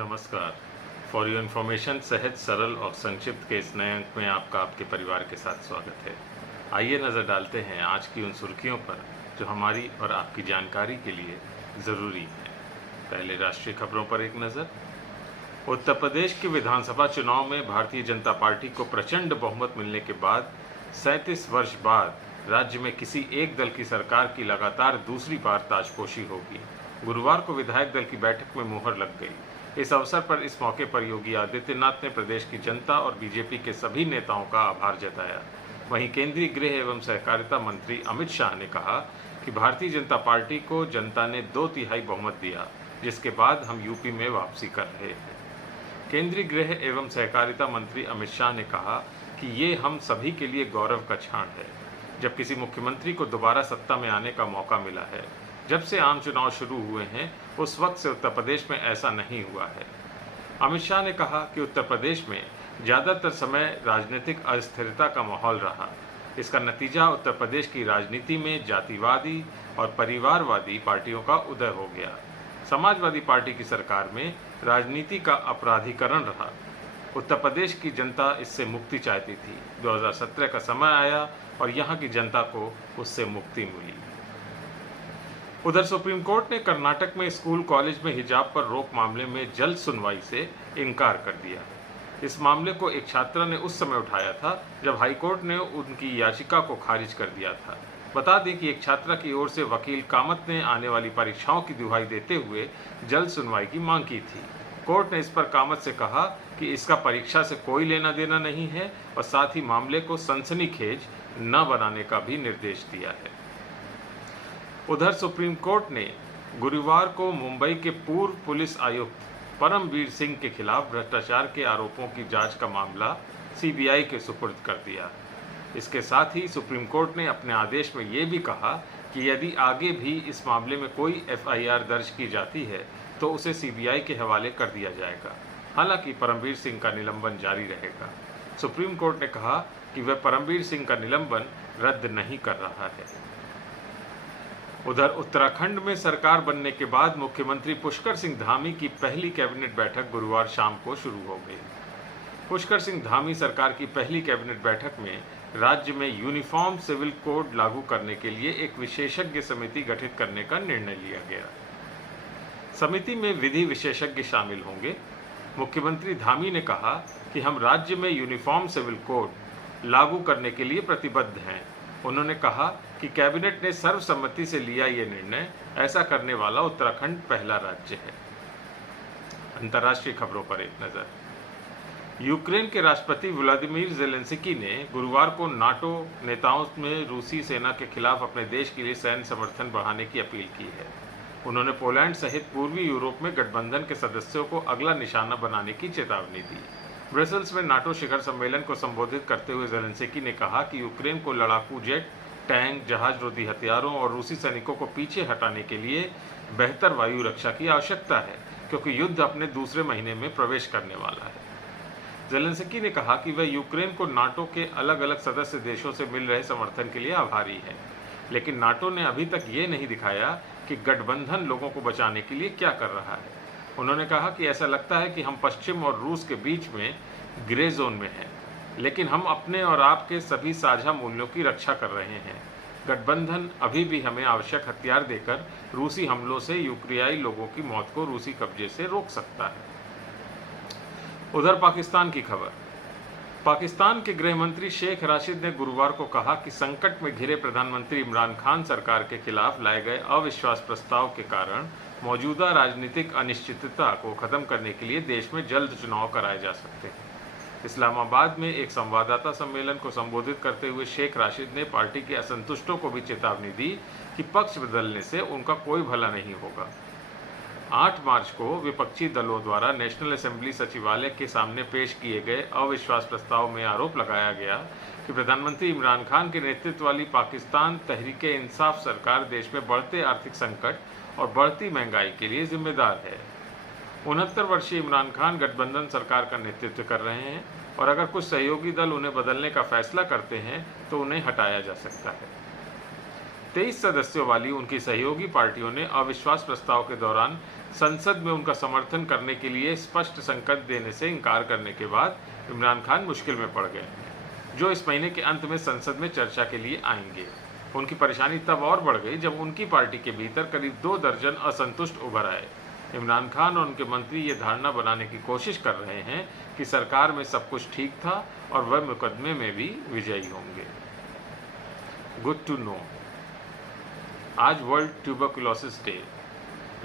नमस्कार। For your information सहज सरल और संक्षिप्त के इस नए अंक में आपका आपके परिवार के साथ स्वागत है। आइए नज़र डालते हैं आज की उन सुर्खियों पर जो हमारी और आपकी जानकारी के लिए ज़रूरी हैं। पहले राष्ट्रीय खबरों पर एक नज़र। उत्तर प्रदेश के विधानसभा चुनाव में भारतीय जनता पार्टी को प्रचंड बहुमत मिलने के बाद 37 वर्ष बाद राज्य में किसी एक दल की सरकार की लगातार दूसरी बार ताजपोशी होगी। गुरुवार को विधायक दल की बैठक में मुहर लग गई। इस अवसर पर इस मौके पर योगी आदित्यनाथ ने प्रदेश की जनता और बीजेपी के सभी नेताओं का आभार जताया। वहीं केंद्रीय गृह एवं सहकारिता मंत्री अमित शाह ने कहा कि भारतीय जनता पार्टी को जनता ने 2/3 बहुमत दिया, जिसके बाद हम यूपी में वापसी कर रहे हैं। केंद्रीय गृह एवं सहकारिता मंत्री अमित शाह ने कहा कि ये हम सभी के लिए गौरव का क्षण है, जब किसी मुख्यमंत्री को दोबारा सत्ता में आने का मौका मिला है। जब से आम चुनाव शुरू हुए हैं उस वक्त से उत्तर प्रदेश में ऐसा नहीं हुआ है। अमित शाह ने कहा कि उत्तर प्रदेश में ज़्यादातर समय राजनीतिक अस्थिरता का माहौल रहा। इसका नतीजा उत्तर प्रदेश की राजनीति में जातिवादी और परिवारवादी पार्टियों का उदय हो गया। समाजवादी पार्टी की सरकार में राजनीति का अपराधीकरण रहा। उत्तर प्रदेश की जनता इससे मुक्ति चाहती थी। 2017 का समय आया और यहाँ की जनता को उससे मुक्ति मिली। उधर सुप्रीम कोर्ट ने कर्नाटक में स्कूल कॉलेज में हिजाब पर रोक मामले में जल्द सुनवाई से इनकार कर दिया। इस मामले को एक छात्रा ने उस समय उठाया था जब हाईकोर्ट ने उनकी याचिका को खारिज कर दिया था। बता दें कि एक छात्रा की ओर से वकील कामत ने आने वाली परीक्षाओं की दुहाई देते हुए जल्द सुनवाई की मांग की थी। कोर्ट ने इस पर कामत से कहा कि इसका परीक्षा से कोई लेना देना नहीं है और साथ ही मामले को सनसनीखेज न बनाने का भी निर्देश दिया है। उधर सुप्रीम कोर्ट ने गुरुवार को मुंबई के पूर्व पुलिस आयुक्त परमवीर सिंह के खिलाफ भ्रष्टाचार के आरोपों की जांच का मामला सीबीआई के सुपुर्द कर दिया। इसके साथ ही सुप्रीम कोर्ट ने अपने आदेश में ये भी कहा कि यदि आगे भी इस मामले में कोई एफआईआर दर्ज की जाती है तो उसे सीबीआई के हवाले कर दिया जाएगा। हालांकि परमवीर सिंह का निलंबन जारी रहेगा। सुप्रीम कोर्ट ने कहा कि वह परमवीर सिंह का निलंबन रद्द नहीं कर रहा है। उधर उत्तराखंड में सरकार बनने के बाद मुख्यमंत्री पुष्कर सिंह धामी की पहली कैबिनेट बैठक गुरुवार शाम को शुरू हो गई। पुष्कर सिंह धामी सरकार की पहली कैबिनेट बैठक में राज्य में यूनिफॉर्म सिविल कोड लागू करने के लिए एक विशेषज्ञ समिति गठित करने का निर्णय लिया गया। समिति में विधि विशेषज्ञ शामिल होंगे। मुख्यमंत्री धामी ने कहा कि हम राज्य में यूनिफॉर्म सिविल कोड लागू करने के लिए प्रतिबद्ध हैं। उन्होंने कहा कि कैबिनेट ने सर्वसम्मति से लिया ये निर्णय। ऐसा करने वाला उत्तराखंड पहला राज्य है। अंतर्राष्ट्रीय खबरों पर एक नज़र। यूक्रेन के राष्ट्रपति व्लादिमीर ज़ेलेंस्की ने गुरुवार को नाटो नेताओं में रूसी सेना के खिलाफ अपने देश के लिए सैन्य समर्थन बढ़ाने की अपील की है। उन्होंने पोलैंड सहित पूर्वी यूरोप में गठबंधन के सदस्यों को अगला निशाना बनाने की चेतावनी दी। ब्रसेल्स में नाटो शिखर सम्मेलन को संबोधित करते हुए ज़ेलेंस्की ने कहा कि यूक्रेन को लड़ाकू जेट, टैंक, जहाज रोधी हथियारों और रूसी सैनिकों को पीछे हटाने के लिए बेहतर वायु रक्षा की आवश्यकता है, क्योंकि युद्ध अपने दूसरे महीने में प्रवेश करने वाला है। ज़ेलेंस्की ने कहा कि वह यूक्रेन को नाटो के अलग अलग सदस्य देशों से मिल रहे समर्थन के लिए आभारी है, लेकिन नाटो ने अभी तक ये नहीं दिखाया कि गठबंधन लोगों को बचाने के लिए क्या कर रहा है। उन्होंने कहा कि ऐसा लगता है कि हम पश्चिम और रूस के बीच में ग्रे जोन में हैं, लेकिन हम अपने और आपके सभी साझा मूल्यों की रक्षा कर रहे हैं। गठबंधन अभी भी हमें आवश्यक हथियार देकर रूसी हमलों से यूक्रेनी लोगों की मौत को रूसी कब्जे से रोक सकता है। उधर पाकिस्तान की खबर। पाकिस्तान के गृह मंत्री शेख राशिद ने गुरुवार को कहा कि संकट में घिरे प्रधानमंत्री इमरान खान सरकार के खिलाफ लाए गए अविश्वास प्रस्ताव के कारण मौजूदा राजनीतिक अनिश्चितता को खत्म करने के लिए देश में जल्द चुनाव कराए जा सकते हैं। इस्लामाबाद में एक संवाददाता सम्मेलन को संबोधित करते हुए शेख राशिद ने पार्टी के असंतुष्टों को भी चेतावनी दी कि पक्ष बदलने से उनका कोई भला नहीं होगा। 8 मार्च को विपक्षी दलों द्वारा नेशनल असेंबली सचिवालय के सामने पेश किए गए अविश्वास प्रस्ताव में आरोप लगाया गया कि प्रधानमंत्री इमरान खान के नेतृत्व वाली पाकिस्तान तहरीक-ए-इंसाफ सरकार देश में बढ़ते आर्थिक संकट और बढ़ती महंगाई के लिए जिम्मेदार है। 69 वर्षीय इमरान खान गठबंधन सरकार का नेतृत्व कर रहे हैं और अगर कुछ सहयोगी दल उन्हें बदलने का फैसला करते हैं तो उन्हें हटाया जा सकता है। 23 सदस्यों वाली उनकी सहयोगी पार्टियों ने अविश्वास प्रस्ताव के दौरान संसद में उनका समर्थन करने के लिए स्पष्ट संकेत देने से इनकार करने के बाद इमरान खान मुश्किल में पड़ गए, जो इस महीने के अंत में संसद में चर्चा के लिए आएंगे। उनकी परेशानी तब और बढ़ गई जब उनकी पार्टी के भीतर करीब 2 दर्जन असंतुष्ट उभर आए। इमरान खान और उनके मंत्री ये धारणा बनाने की कोशिश कर रहे हैं कि सरकार में सब कुछ ठीक था और वह मुकदमे में भी विजयी होंगे। Good to know. आज वर्ल्ड ट्यूबरकुलोसिस डे।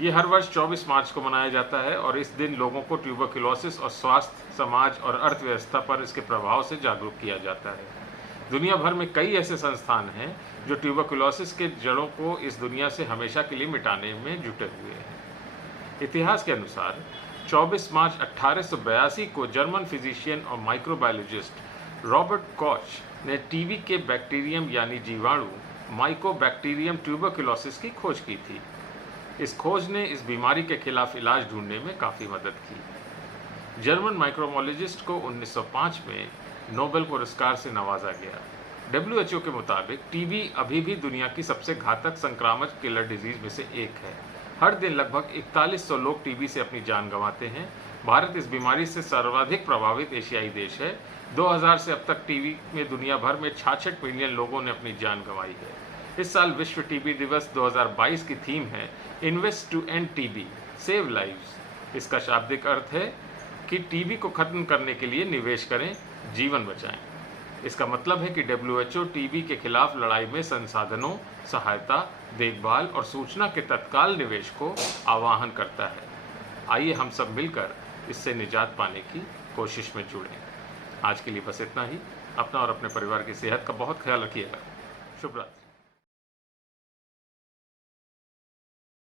ये हर वर्ष 24 मार्च को मनाया जाता है और इस दिन लोगों को ट्यूबरकुलोसिस और स्वास्थ्य, समाज और अर्थव्यवस्था पर इसके प्रभाव से जागरूक किया जाता है। दुनिया भर में कई ऐसे संस्थान हैं जो ट्यूबरकुलोसिस के जड़ों को इस दुनिया से हमेशा के लिए मिटाने में जुटे हुए हैं। इतिहास के अनुसार 24 मार्च 1882 को जर्मन फिजिशियन और माइक्रोबायोलॉजिस्ट रॉबर्ट कॉच ने टीबी के बैक्टीरियम यानी जीवाणु माइकोबैक्टीरियम ट्यूबरकुलोसिस की खोज की थी। इस खोज ने इस बीमारी के खिलाफ इलाज ढूंढने में काफ़ी मदद की। जर्मन माइक्रोबायोलॉजिस्ट को 1905 में नोबेल पुरस्कार से नवाजा गया। WHO के मुताबिक टीबी अभी भी दुनिया की सबसे घातक संक्रामक किलर डिजीज में से एक है। हर दिन लगभग 4100 लोग टीबी से अपनी जान गंवाते हैं। भारत इस बीमारी से सर्वाधिक प्रभावित एशियाई देश है। 2000 से अब तक टीबी में दुनिया भर में 66 मिलियन लोगों ने अपनी जान गंवाई है। इस साल विश्व टीबी दिवस 2022 की थीम है invest to end TB, save lives. इसका शाब्दिक अर्थ है कि टीबी को खत्म करने के लिए निवेश करें, जीवन बचाएं। इसका मतलब है कि WHO टीबी के खिलाफ लड़ाई में संसाधनों, सहायता, देखभाल और सूचना के तत्काल निवेश को आह्वान करता है। आइए हम सब मिलकर इससे निजात पाने की कोशिश में जुड़ें। आज के लिए बस इतना ही। अपना और अपने परिवार की सेहत का बहुत ख्याल रखिएगा। शुभ रात्रि।